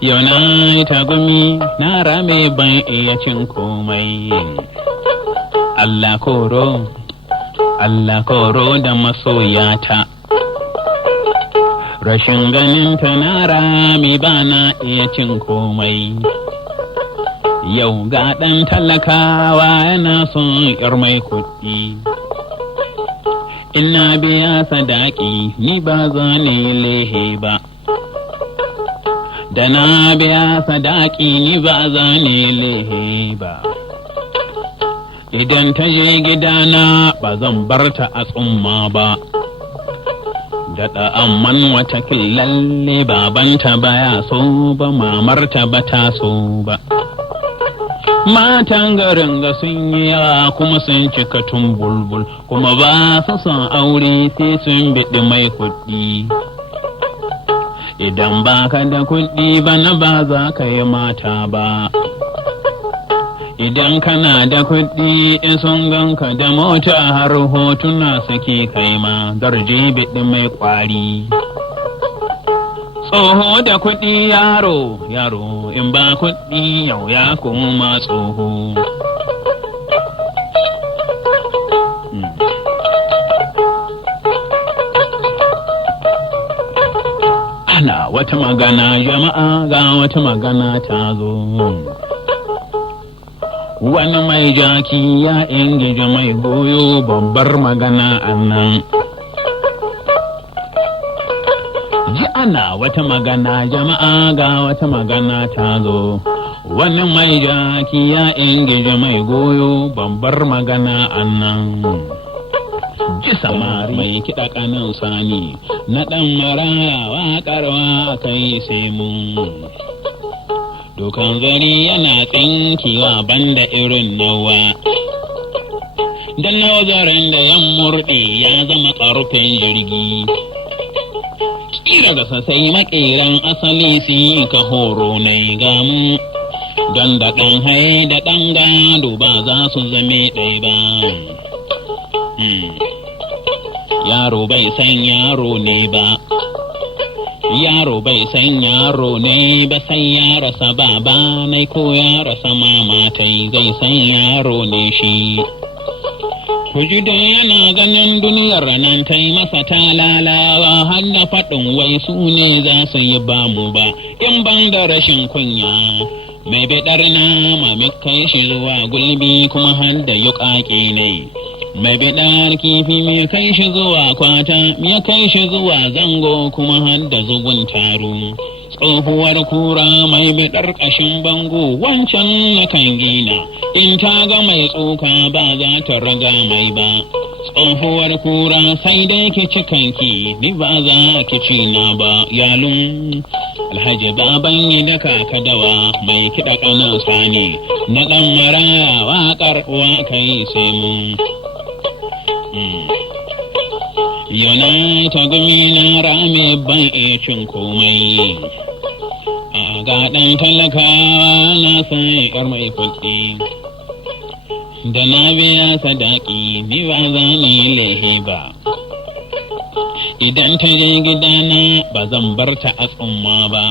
Yau na yi tagumi na rame ban iya cin komai. Allah koro da masoyata. Rashin ganin ta na rami ba na iya cin komai. Yau ga ɗan talakawa yana son ƴar mai kuɗi. Ina biya sadaki ni ba za ni lehe ba. Da na biya sadaki ni ba za ni lehe ba. Idan ta je gidana ba zan bar ta a tsumma ba. Daɗa amman wata lalle babanta baya so ba, mamarta ba ta so ba. Matan garin ga sun yi yawa kuma sun cika tumbulbul, kuma ba su son aure sai sun biɗi mai kuɗi. Idan ba ka da kuɗi bana ba za ka yi mata ba. Idan kana da kuɗi in sun ganka da mota har hotuna suke kai ma, garje biɗi mai ƙwari. Tsoho da kuɗi yaro in ba kuɗi yau ya koma tsoho. Ana wata magana jama'a, ga wata magana ta zo. Wani mai jaki ya ingije mai goyo, babbar magana annan. Ji ana wata magana jama'a, ga wata magana ta zo. Wani mai jaki ya ingije mai goyo, babbar magana annan. Ji samari mai kiɗa ƙanan sani, na ɗan maraya waƙarwa kai sai mun. Dukan gari yana tsinkewa banda irin nawa. Dan nazarin da yan murɗe ya zama ƙarfin jirgi. Kira da sasai maƙeran asali su yi ka horo na gamu. Don da ɗan hai da ɗan gado ba za su zame ɗai ba. Yaro bai san yaro ne ba. Yaro bai san yaro ne ba, sai ya rasa baba ne ko ya rasa mama tai zai san yaro ne shi. Kujuda yana ganin duniyar nan tai masa talalawa, har da faɗin wai su ne za su yi bamu ba, in ban da rashin kunya. Mai biɗar nama mai kai shi zuwa gulbi kuma har da yuƙaƙe ne. Mai biɗar kifi mai kai shi zuwa kwata, mai kai shi zuwa zango kuma har da zugun taro. Tsohuwar kura mai biɗar ƙashin bango wancan na kan gina, in ta ga mai tsoka ba za ta raga mai ba. Tsohuwar kura sai dai ki ci kanki, ni ba za ki ci na ba yalun. Alhaji Babangida Kakadawa mai kiɗa ƙanan sani, na ɗan maraya waƙar uwa kai sai mun. Yana ta gumi na rame ban iya cin komai. A ga ɗan talakawa na san ƴar mai kuɗi. Da na biya sadaki ni ba za ni lehe ba. Idan ta je gidana ba zan bar ta a tsumma ba.